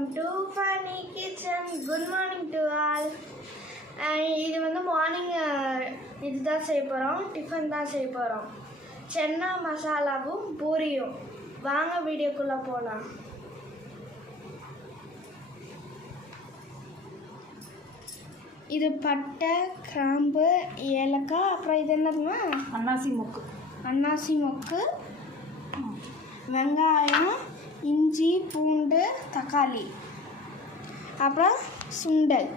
Welcome to funny kitchen. Good morning to all. இது வந்து morning இதுதான் செய்ய போகிறோம், டிஃபன் தான் செய்ய போகிறோம். சென்னா மசாலாவும் பூரியும். வாங்க வீடியோக்குள்ளே போகலாம். இது பட்டை, கிராம்பு, ஏலக்காய், அப்புறம் இது என்னதுன்னா அன்னாசி மொக்கு, வெங்காயம், இஞ்சி, பூண்டு, தக்காளி, அப்புறம் சுண்டல்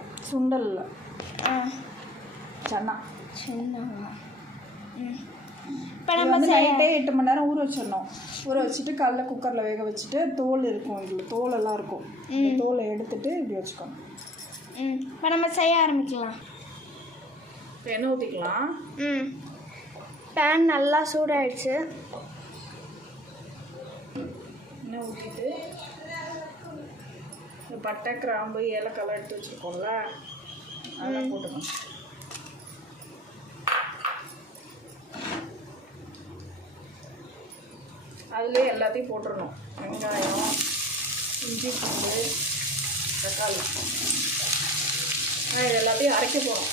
சன்னா. இப்போ நம்ம நைட்டே 8 மணி நேரம் ஊற வச்சிடணும். ஊற வச்சுட்டு காலைல குக்கரில் வேக வச்சுட்டு தோல் இருக்கும், இதில் தோலெல்லாம் இருக்கும், தோலை எடுத்துட்டு இப்படி வச்சுக்கணும். இப்போ நம்ம செய்ய ஆரம்பிக்கலாம். இப்போ எண்ணெய் ஊற்றிக்கலாம். பேன் நல்லா சூடாயிடுச்சு. எண்ணெய் ஊற்றிட்டு பட்டை, கிராம்பு, ஏலக்காய் எடுத்து வச்சுருக்கோம்ல, அதெல்லாம் போட்டுக்கணும். அதுலேயே எல்லாத்தையும் போட்டுடணும். வெங்காயம், இஞ்சி, பூண்டு, தக்காளி, இது எல்லாத்தையும் அரைக்க போகிறோம்.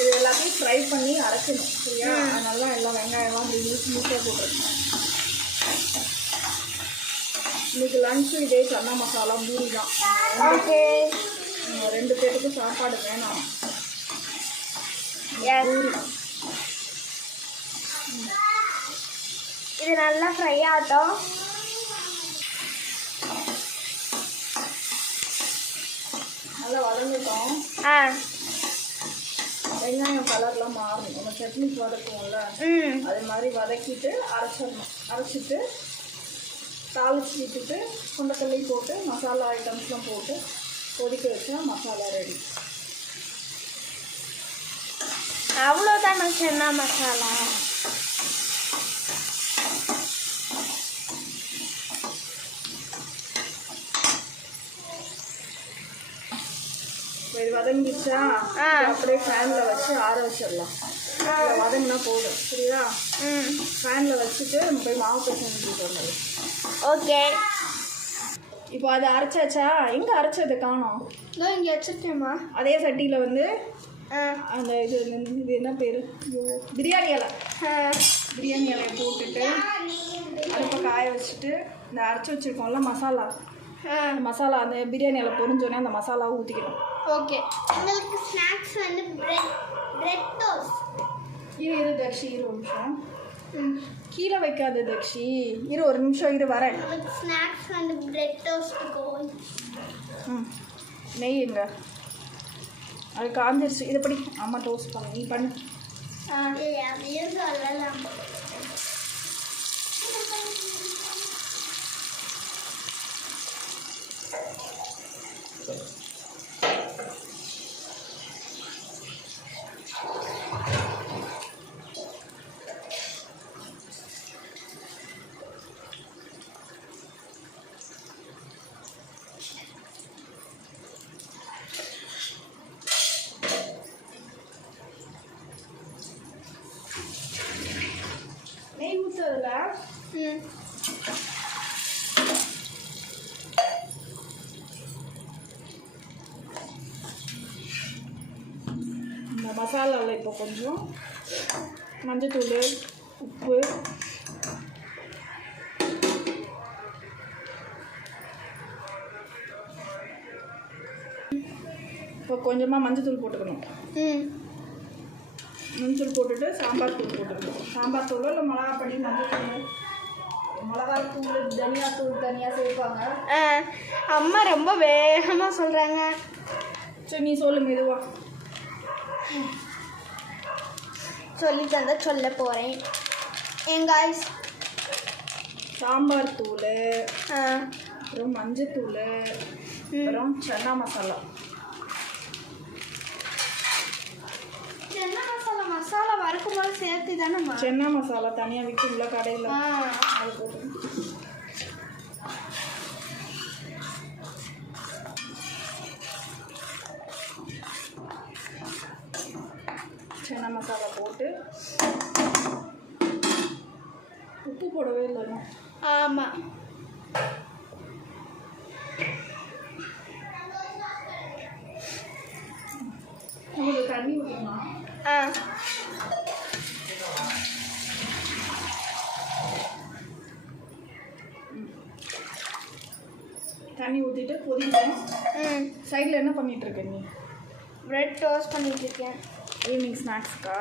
இது எல்லாத்தையும் ஃப்ரை பண்ணி அரைக்கணும், சரியா? நல்லா எல்லாம் வெங்காயம்லாம் நீட்டாக போட்டுருக்கணும். இன்னைக்கு லன்ச்சு இதே சன்னா மசாலா பூரி தான். ஓகே, 2 பேருக்கு சாப்பாடு வேணாம். பூரி இது நல்லா ஃப்ரை ஆகட்டும். நல்லா வதங்கட்டும். வெங்காயம் கலர்லாம் மாறணும். நம்ம சட்னிக்கு வதக்குவோம்ல, அது மாதிரி வதக்கிட்டு அரைச்சிடணும். அரைச்சிட்டு தாளிச்சு விட்டுட்டு கொண்டக்கல்லி போட்டு மசாலா ஐட்டம்ஸ்லாம் போட்டு கொதிக்க வச்சா மசாலா ரெடி. அவ்வளோதான சென்னா மசாலா. இது வதங்கிச்சா அப்படியே ஃபேனில் வச்சு ஆற வச்சிடலாம். வதங்கினா போதும், சரியா? ஃபேனில் வச்சுட்டு நம்ம போய் மாவு பிசைஞ்சிட்டு வந்தது. ஓகே, இப்போ அதை அரைச்சாச்சா? எங்கே அரைச்சது காணோம்? இங்கே வச்சுருக்கேம்மா. அதே சட்டியில் வந்து அந்த இது என்ன பேர், பிரியாணி இலை இலையை போட்டுட்டு அடுப்பை காய வச்சுட்டு இந்த அரைச்சி வச்சுருக்கோம்ல மசாலா, மசாலா அந்த பிரியாணி இலை பொரிஞ்சோடனே அந்த மசாலாவை ஊற்றிக்கணும். ஓகே, உங்களுக்கு ஸ்நாக்ஸ் வந்து பிரெட் டோஸ்ட். இரு தக்ஷி, இரு ஒரு நிமிஷம். கீழே வைக்காது தக்ஷி, இரு ஒரு நிமிஷம், இரு வரேன். ஸ்நாக்ஸ் வந்து பிரெட் டோஸ்ட். நெய் எங்க? அது காஞ்சிருச்சு. இது படி, அம்மா டோஸ்ட் பண்ணு, நீ பண்ணு. நெய் ஊற்றுறதுல இந்த மசாலாவில் இப்போ கொஞ்சம் மஞ்சத்தூள், உப்பு, இப்போ கொஞ்சமாக மஞ்சத்தூள் போட்டுக்கணும். மஞ்சள் போட்டுட்டு சாம்பார் தூள் போட்டுக்கணும். சாம்பார் தூள் இல்லை மிளகாப்பொடி, மஞ்சள், மிளகாத்தூள், தனியாத்தூள் தனியாக சேர்ப்பாங்க. அம்மா ரொம்ப வேகமாக சொல்கிறாங்க. சரி, நீ சொல்லு மெதுவா. சொல்லி தந்தா சொல்ல போகிறேன். காய்ஸ், சாம்பார் தூள், அப்புறம் மஞ்சத்தூள், அப்புறம் சன்னா மசாலா. சென்னா மசாலா மசாலா வறுக்கும் போது சேர்த்து தானேம்மா? சென்னா மசாலா தனியாக விற்கும்ல கடையில், அது போட்டு. சென்னா மசாலா போட்டு உப்பு போடவே இல்லை. ஆமாம். உங்களுக்கு தண்ணி ஊற்றணுமா? ஆ தண்ணி ஊற்றிட்டு கொதிக்கும். ம் சைடில் என்ன பண்ணிட்டு இருக்க நீ? ப்ரெட் டோஸ்ட் பண்ணிட்டு இருக்கேன். ஈவினிங் ஸ்நாக்ஸுக்கா?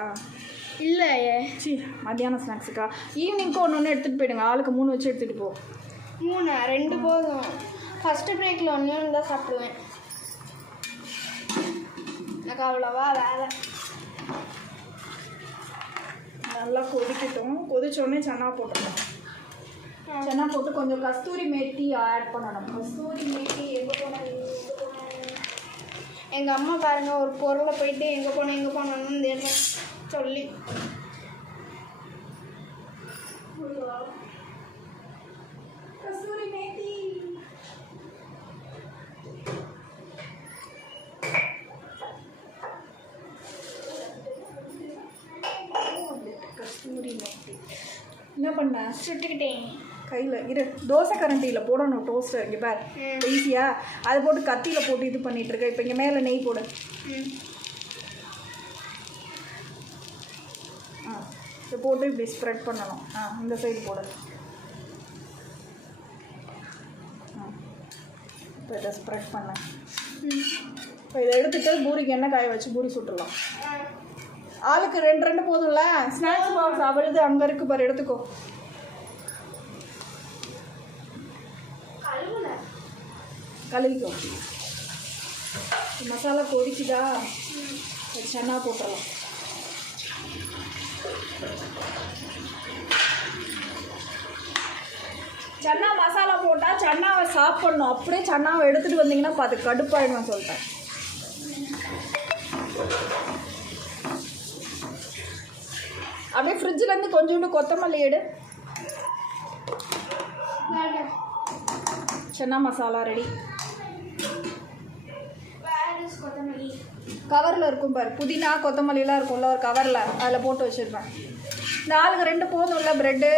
இல்லையே, சி மத்தியானம் ஸ்நாக்ஸுக்கா? ஈவினிங்க்கு ஒன்று எடுத்துகிட்டு போயிடுங்க. ஆளுக்கு 3 வச்சு எடுத்துகிட்டு போ. 2 போதும். ஃபஸ்ட்டு பிரேக்கில் ஒன்று தான் சாப்பிடுவேன். எனக்கு அவ்வளோவா வேலை. நல்லா கொதிக்கட்டும். கொதிச்சோடனே சன்னா போட்டுடணும். சன்னா போட்டு கொஞ்சம் கஸ்தூரி மேத்தி ஆட் பண்ணணும். கஸ்தூரி மேத்தி எங்கே போனது? எங்கள் அம்மா பாருங்க, ஒரு பொருளை போயிட்டு எங்கே போனோம்னு தெரியல சொல்லி. கஸ்தூரி மேத்தி கஸ்தூரி மேத்தி என்ன பண்ண? சுட்டுக்கிட்டேன் கையில் இரு. தோசை கரண்டியில் போடணும் டோஸ்டர். இங்கே பார் ஈஸியாக அதை போட்டு கத்தியில் போட்டு இது பண்ணிகிட்டு இருக்க. இப்போ இங்கே மேலே நெய் போடு. இதை போட்டு இப்படி ஸ்ப்ரெட் பண்ணணும். இந்த சைடு போடு. இப்போ இதை ஸ்ப்ரெட் பண்ண. இப்போ இதை எடுத்துகிட்டு பூரிக்கு எண்ணெய் காய வச்சு பூரி சுட்டுடலாம். ஆளுக்கு 2 போதும்ல. ஸ்நாக்ஸ் பாக்ஸ் அவளுது அங்கே இருக்கு பாரு, எடுத்துக்கோ. கழுவிக்கோ. மசாலா கொதிக்குதா? சன்னா போட்டுடலாம். சன்னா மசாலா போட்டால் சன்னாவை சாப்பிட்ணும். அப்படியே சன்னாவை எடுத்துகிட்டு வந்தீங்கன்னா பார்த்து கடுப்பாயிடுவேன் சொல்லிட்டேன். அப்படியே ஃப்ரிட்ஜிலேருந்து கொஞ்சோண்டு கொத்தமல்லி எடு. சன்னா மசாலா ரெடி. கொத்தமல்லி கவரில் இருக்கும் பாரு, புதினா கொத்தமல்லிலாம் இருக்கும்ல ஒரு கவரில், அதில் போட்டு வச்சுருப்பேன். இந்த ஆளுக்கு 2 போதும்ல ப்ரெட்டு.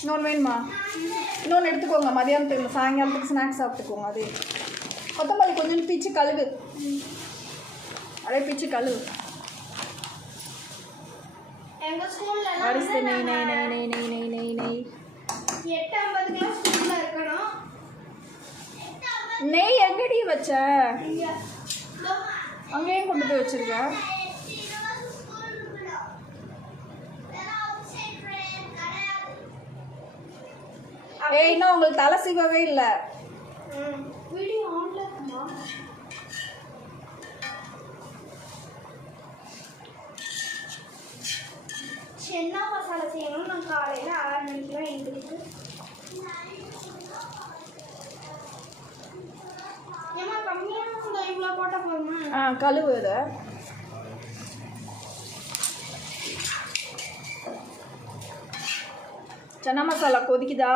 இன்னொன்று வேணுமா? இன்னொன்று எடுத்துக்கோங்க. மதியானத்துக்கு சாயங்காலத்துக்கு ஸ்நாக்ஸ் சாப்பிட்டுக்கோங்க. அது கொத்தமல்லி கொஞ்சோண்டு பிச்சு கழுவு. அப்படியே பிச்சு கழுவு. எங்கள் ஸ்கூலில் அரிசி நெய் நெய் நெய் நெய் நெய் நெய் நெய் நெய் 8:50 ஸ்கூலில் இருக்கணும். நெய் எங்கடி வச்ச? இங்கே அங்கேயும் கொண்டு போய் வச்சிருக்க. ஏய், இன்னும் உங்களுக்கு தலை சீவவே இல்லை. வீடியோ ஆன்ல இருக்குமா? சென்னா மசாலா செய்யணும். நான் காலையில் 6 மணிக்கெலாம் எழுந்திருக்கு. ஏமா கம்மியாக இவ்வளோ போட்டால் போதுமா? கழுவு இதை. சன்னா மசாலா கொதிக்குதா?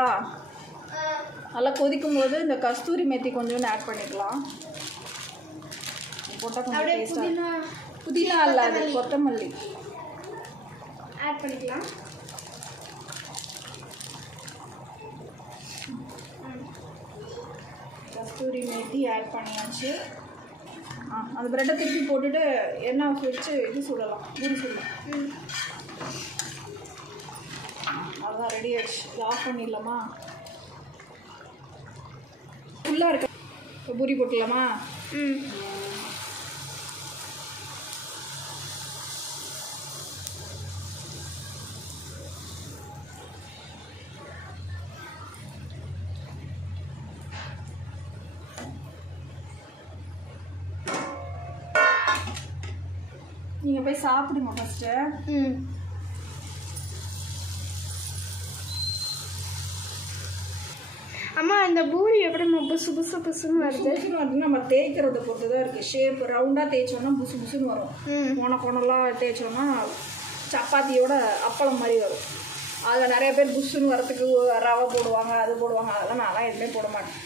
நல்லா கொதிக்கும் போது இந்த கஸ்தூரி மேத்தி கொஞ்சோண்டு ஆட் பண்ணிக்கலாம். போட்டால் கொஞ்சம் டேஸ்ட்டாக. புதினா இல்லை, அது கொத்தமல்லி ஆட் பண்ணிக்கலாம். கஸ்தூரி மேத்தி ஆட் பண்ணியாச்சு. அந்த ப்ரெட்டை திருப்பி போட்டுட்டு எண்ணெய் வச்சு இது சுடலாம், பூரி சுடலாம். அதுதான் ரெடி ஆகிடுச்சு. இது ஆஃப் பண்ணிடலாமா? ஃபுல்லாக இருக்க. இப்போ பூரி போட்டுடலாமா? நீங்கள் போய் சாப்பிடுங்க ஃபஸ்ட்டு. அம்மா, இந்த பூரி எப்படி புசு புசு புசுன்னு வருது? புசுன்னு வந்து நம்ம தேய்க்கிறத பொறுத்து தான் இருக்குது. ஷேப் ரவுண்டாக தேய்ச்சோன்னா புசு புசுன்னு வரும். கோணலாம் தேய்ச்சோன்னா சப்பாத்தியோட அப்பளம் மாதிரி வரும். அதில் நிறைய பேர் புஷ்ஷுன்னு வரத்துக்கு ரவை போடுவாங்க, அது போடுவாங்க. அதெல்லாம் நான்லாம் எதுவுமே போட மாட்டேன்.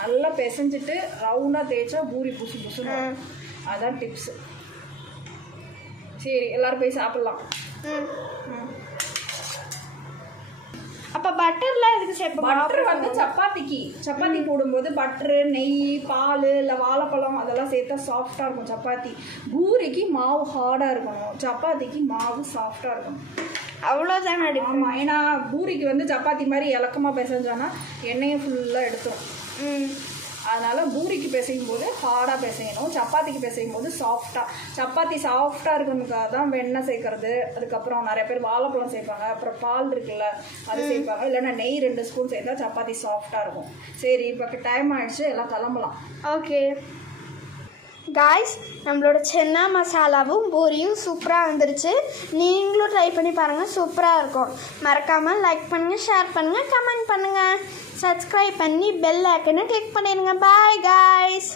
நல்லா பிசைஞ்சிட்டு ரவுண்டாக தேய்ச்சா பூரி புசு புசுன்னு வரும். அதுதான் டிப்ஸு. சரி, எல்லோரும் போய் சாப்பிட்லாம். அப்போ பட்டர்லாம் எதுக்கு சேர்ப்போம்? பட்டர் வந்து சப்பாத்தி போடும்போது பட்டரு, நெய், பால் இல்லை வாழைப்பழம் அதெல்லாம் சேர்த்தா சாஃப்டாக இருக்கும் சப்பாத்தி. பூரிக்கு மாவு ஹார்டாக இருக்கணும், சப்பாத்திக்கு மாவு சாஃப்டாக இருக்கணும். அவ்வளோதான் அடிப்போம். ஆமாம், ஏன்னா பூரிக்கு வந்து சப்பாத்தி மாதிரி இலக்கமாக பிசைஞ்சோன்னா எண்ணெயும் ஃபுல்லாக எடுத்துரும். அதனால் பூரிக்கு பிசையும் போது ஹார்டாக பிசையணும், சப்பாத்திக்கு பிசையும் போது சாஃப்டாக. சப்பாத்தி சாஃப்டாக இருக்கணுக்காக தான் வெண்ணெய் சேர்க்கறது. அதுக்கப்புறம் நிறைய பேர் வாழைப்பழம் சேர்ப்பாங்க, அப்புறம் பால் இருக்குல்ல அது சேர்ப்பாங்க, இல்லைன்னா நெய் 2 ஸ்பூன் சேர்த்தா சப்பாத்தி சாஃப்டாக இருக்கும். சரி, இப்போ டைம் ஆகிடுச்சு, எல்லாம் கிளம்பலாம். ஓகே காய்ஸ், நம்மளோட சென்னா மசாலாவும் பூரியும் சூப்பராக வந்துருச்சு. நீங்களும் ட்ரை பண்ணி பாருங்கள், சூப்பராக இருக்கும். மறக்காமல் லைக் பண்ணுங்கள், ஷேர் பண்ணுங்கள், கமெண்ட் பண்ணுங்கள், சப்ஸ்கிரைப் பண்ணி பெல் ஐக்கனை கிளிக் பண்ணிடுங்க. Bye guys.